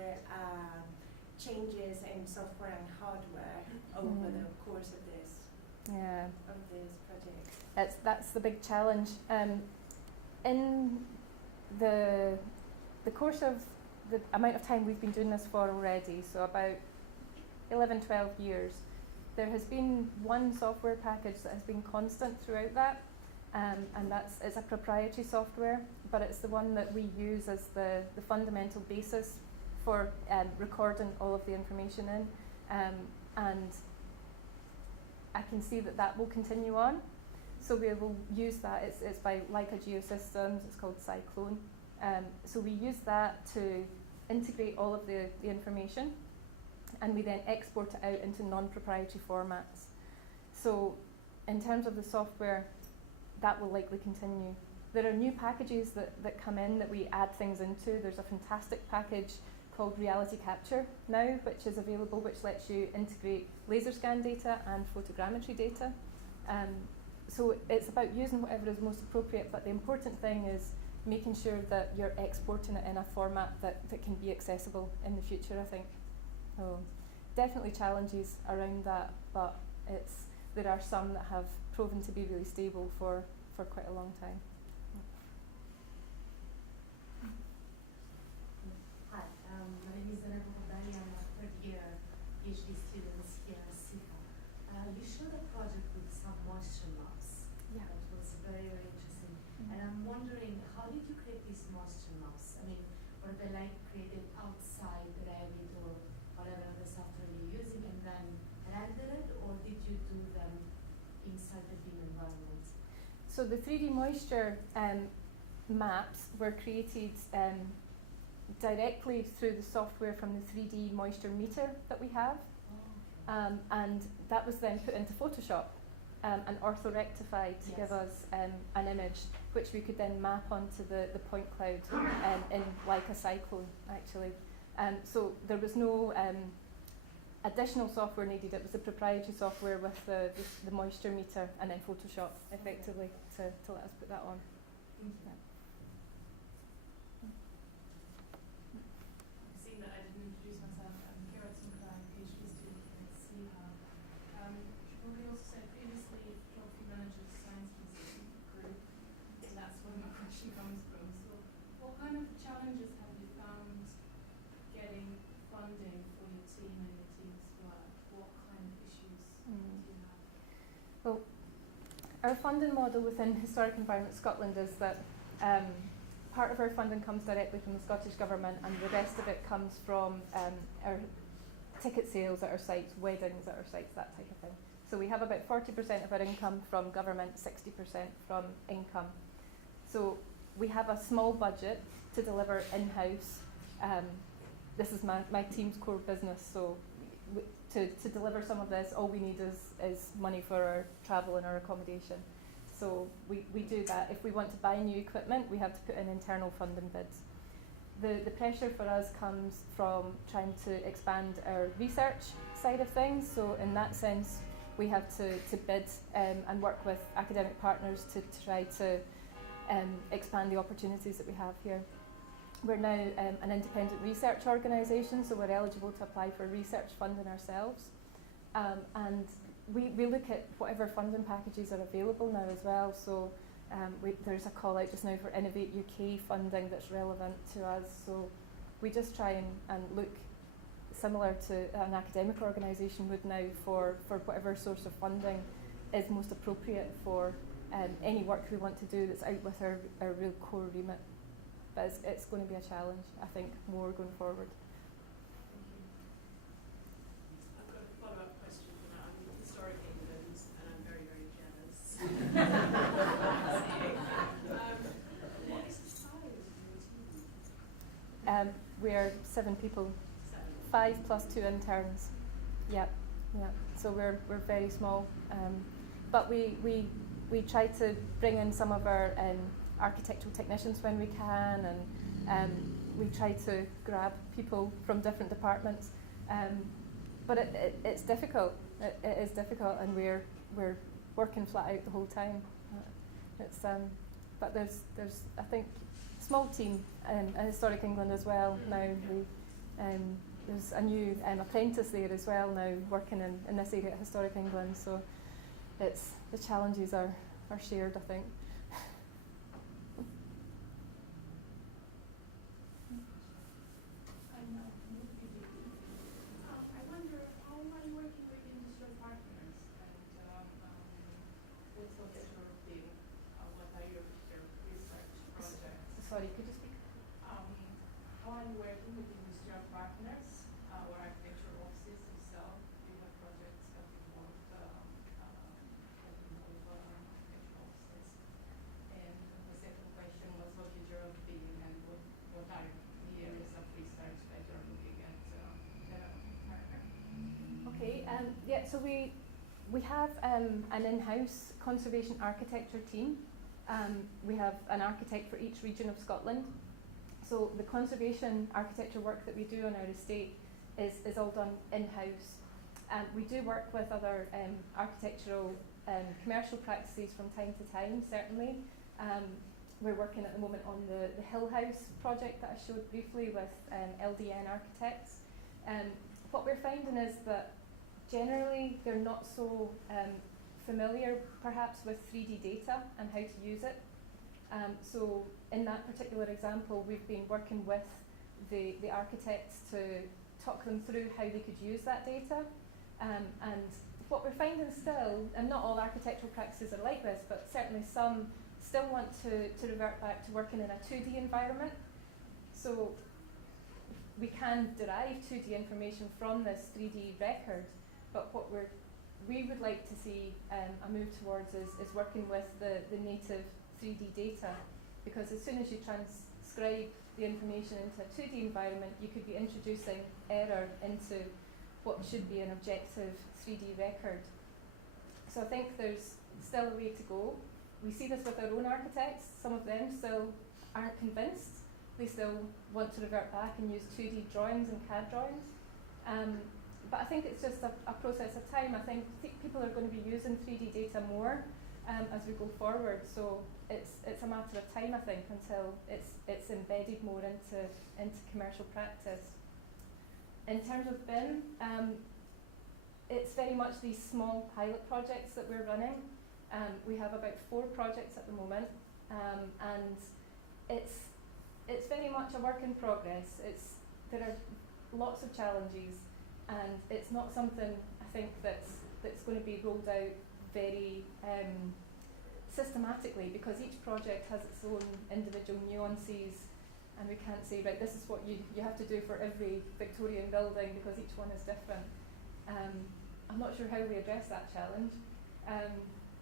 changes in software and hardware over the course of this project. That's the big challenge. In the course of the amount of time we've been doing this for already, so about 11, 12 years, there has been one software package that has been constant throughout that, and it's a proprietary software, but it's the one that we use as the fundamental basis for recording all of the information in, and I can see that will continue on. So we will use that. It's by Leica Geosystems. It's called Cyclone. So we use that to integrate all of the information, and we then export it out into non-proprietary formats. So in terms of the software, that will likely continue. There are new packages that come in that we add things into. There's a fantastic package called Reality Capture now, which is available, which lets you integrate laser scan data and photogrammetry data. So it's about using whatever is most appropriate, but the important thing is making sure that you're exporting it in a format that can be accessible in the future, I think. So definitely challenges around that, but there are some that have proven to be really stable for quite a long time. Hi, my name is Rae Project. I'm a third-year PhD student here at SIFA. You showed a project with some moisture maps. Yeah. That was very, very interesting. And I'm wondering, how did you create these moisture maps? I mean, were they like created outside Revit or whatever other software you're using and then rendered, or did you do them inside the BIM environment? So the 3D moisture maps were created directly through the software from the 3D moisture meter that we have. And that was then put into Photoshop and orthorectified to give us an image, which we could then map onto the point cloud in like a cyclone, actually. So there was no additional software needed. It was the proprietary software with the moisture meter and then Photoshop, effectively, to let us put that on. Yeah. Seeing that I didn't introduce myself, I'm Kira Tunkai, PhD student at SIHA. Should probably also say previously photography manager science museum group, so that's where my question comes from. So what kind of challenges have you found getting funding for your team and your team's work? What kind of issues do you have? Well, our funding model within Historic Environment Scotland is that part of our funding comes directly from the Scottish Government, and the rest of it comes from our ticket sales at our sites, weddings at our sites, that type of thing. So we have about 40% of our income from government, 60% from income. So we have a small budget to deliver in-house. This is my team's core business, so to deliver some of this, all we need is money for our travel and our accommodation. So we do that. If we want to buy new equipment, we have to put in internal funding bids. The pressure for us comes from trying to expand our research side of things. So in that sense, we have to bid and work with academic partners to try to expand the opportunities that we have here. We're now an independent research organisation, so we're eligible to apply for research funding ourselves. And we look at whatever funding packages are available now as well. So there's a call out just now for Innovate UK funding that's relevant to us. So we just try and look similar to an academic organisation would now for whatever source of funding is most appropriate for any work we want to do that's out with our real core remit. But it's going to be a challenge, I think, more going forward. I've got a follow-up question for that. I'm historic England, and I'm very, very jealous. What is the size of your team? We're 7 people, 7. 5 plus 2 interns. Yep. So we're very small, but we try to bring in some of our architectural technicians when we can, and we try to grab people from different departments. But it's difficult. It is difficult, and we're working flat out the whole time. But there's I think small team in Historic England as well now. There's a new apprentice there as well now working in this area at Historic England. So the challenges are shared, I think. I wonder, how are you working with industrial partners, and what's your view? What are your research projects? Sorry, could you speak? How are you working with industrial partners or architectural offices yourself? Do you have projects that involve architectural offices? And the second question was, what is your opinion, and what are the areas of research that you're looking at developing further? Okay, so we have an in-house conservation architecture team. We have an architect for each region of Scotland. So the conservation architecture work that we do on our estate is all done in-house. We do work with other architectural commercial practices from time to time, certainly. We're working at the moment on the Hill House project that I showed briefly with LDN architects. What we're finding is that generally they're not so familiar perhaps with 3D data and how to use it. So in that particular example, we've been working with the architects to talk them through how they could use that data. And what we're finding still, and not all architectural practices are like this, but certainly some still want to revert back to working in a 2D environment. So we can derive 2D information from this 3D record, but what we would like to see a move towards is working with the native 3D data, because as soon as you transcribe the information into a 2D environment, you could be introducing error into what should be an objective 3D record. So I think there's still a way to go. We see this with our own architects. Some of them still aren't convinced. They still want to revert back and use 2D drawings and CAD drawings. But I think it's just a process of time. I think people are going to be using 3D data more as we go forward. So it's a matter of time, I think, until it's embedded more into commercial practice. In terms of BIM, it's very much these small pilot projects that we're running. We have about 4 projects at the moment, and it's very much a work in progress. There are lots of challenges, and it's not something I think that's going to be rolled out very systematically, because each project has its own individual nuances, and we can't say, right, this is what you have to do for every Victorian building because each one is different. I'm not sure how we address that challenge,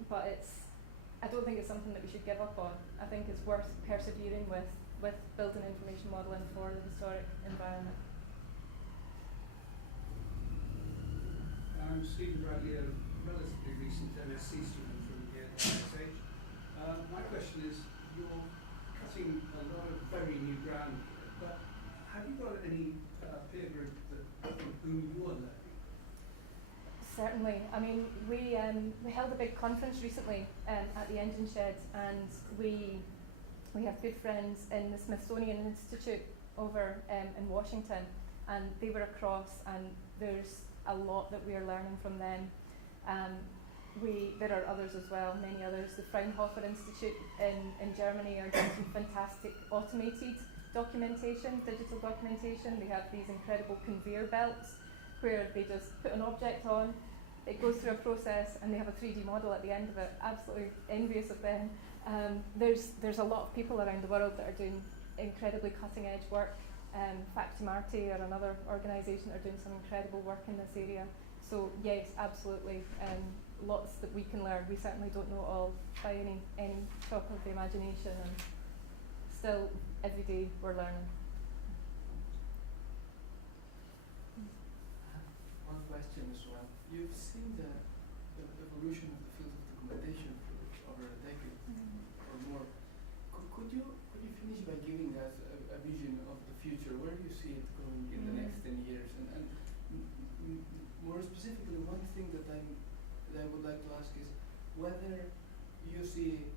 but I don't think it's something that we should give up on. I think it's worth persevering with building information modelling for the historic environment. I'm Stephen Bradley, a relatively recent MSc student from the NISH. My question is, you're cutting a lot of very new ground here, but have you got any peer group from whom you are learning? Certainly. I mean, we held a big conference recently at the Engine Shed, and we have good friends in the Smithsonian Institute over in Washington, and they were across, and there's a lot that we are learning from them. There are others as well, many others. The Fraunhofer Institute in Germany are doing some fantastic automated documentation, digital documentation. They have these incredible conveyor belts where they just put an object on, it goes through a process, and they have a 3D model at the end of it. Absolutely envious of them. There's a lot of people around the world that are doing incredibly cutting edge work. Photogrammetry are another organisation that are doing some incredible work in this area. So yes, absolutely, lots that we can learn. We certainly don't know all by any top of the imagination, and still every day we're learning. One question as well. You've seen the evolution of the field of documentation for over a decade or more. Could you finish by giving us a vision of the future? Where do you see it going in the next 10 years? And more specifically, one thing that I would like to ask is whether you see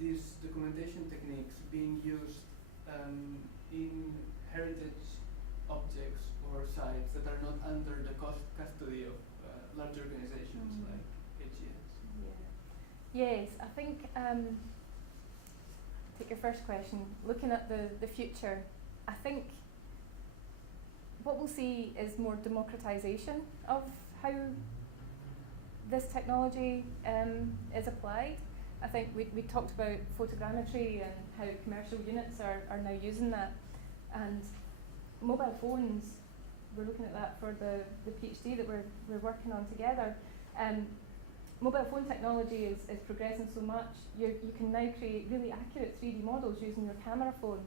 these documentation techniques being used in heritage objects or sites that are not under the custody of large organizations like HES. Yes, I think, take your first question, looking at the future, I think what we'll see is more democratization of how this technology is applied. I think we talked about photogrammetry and how commercial units are now using that, and mobile phones, we're looking at that for the PhD that we're working on together. Mobile phone technology is progressing so much. You can now create really accurate 3D models using your camera phone,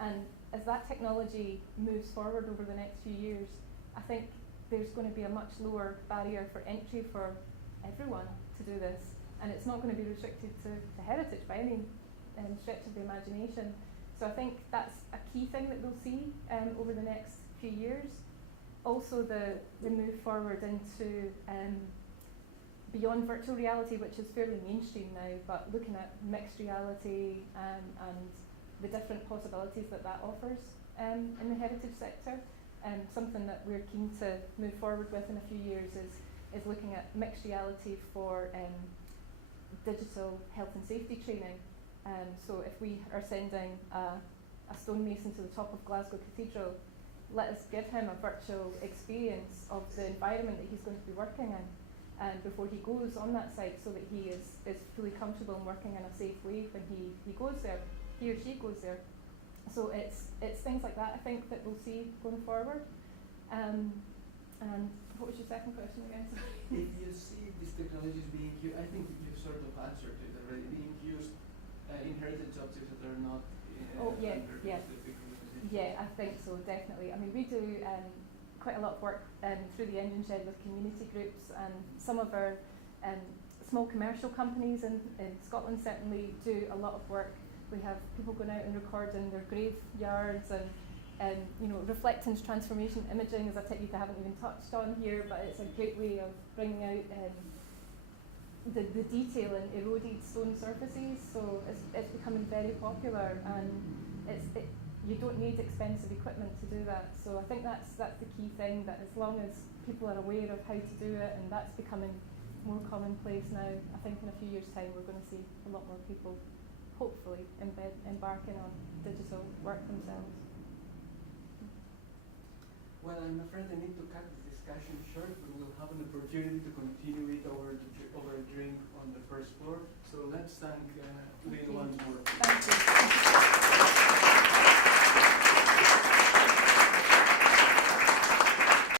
and as that technology moves forward over the next few years, I think there's going to be a much lower barrier for entry for everyone to do this, and it's not going to be restricted to heritage by any stretch of the imagination. So I think that's a key thing that we'll see over the next few years. Also the move forward into beyond virtual reality, which is fairly mainstream now, but looking at mixed reality and the different possibilities that offers in the heritage sector. Something that we're keen to move forward with in a few years is looking at mixed reality for digital health and safety training. So if we are sending a stonemason to the top of Glasgow Cathedral, let us give him a virtual experience of the environment that he's going to be working in before he goes on that site, so that he is fully comfortable in working in a safe way when he goes there, he or she goes there. So it's things like that, I think, that we'll see going forward. And what was your second question again? If you see these technologies being used, I think you've sort of answered it already, being used in heritage objects that are not under specific organization. Yeah, I think so, definitely. I mean, we do quite a lot of work through the Engine Shed with community groups, and some of our small commercial companies in Scotland certainly do a lot of work. We have people going out and recording their graveyards and reflectance transformation imaging is a technique I haven't even touched on here, but it's a great way of bringing out the detail in eroded stone surfaces. So it's becoming very popular, and you don't need expensive equipment to do that. So I think that's the key thing, that as long as people are aware of how to do it, and that's becoming more commonplace now, I think in a few years' time we're going to see a lot more people hopefully embarking on digital work themselves. Well, I'm afraid I need to cut this discussion short, but we'll have an opportunity to continue it over a drink on the first floor. So let's thank Lyn once more. Thank you.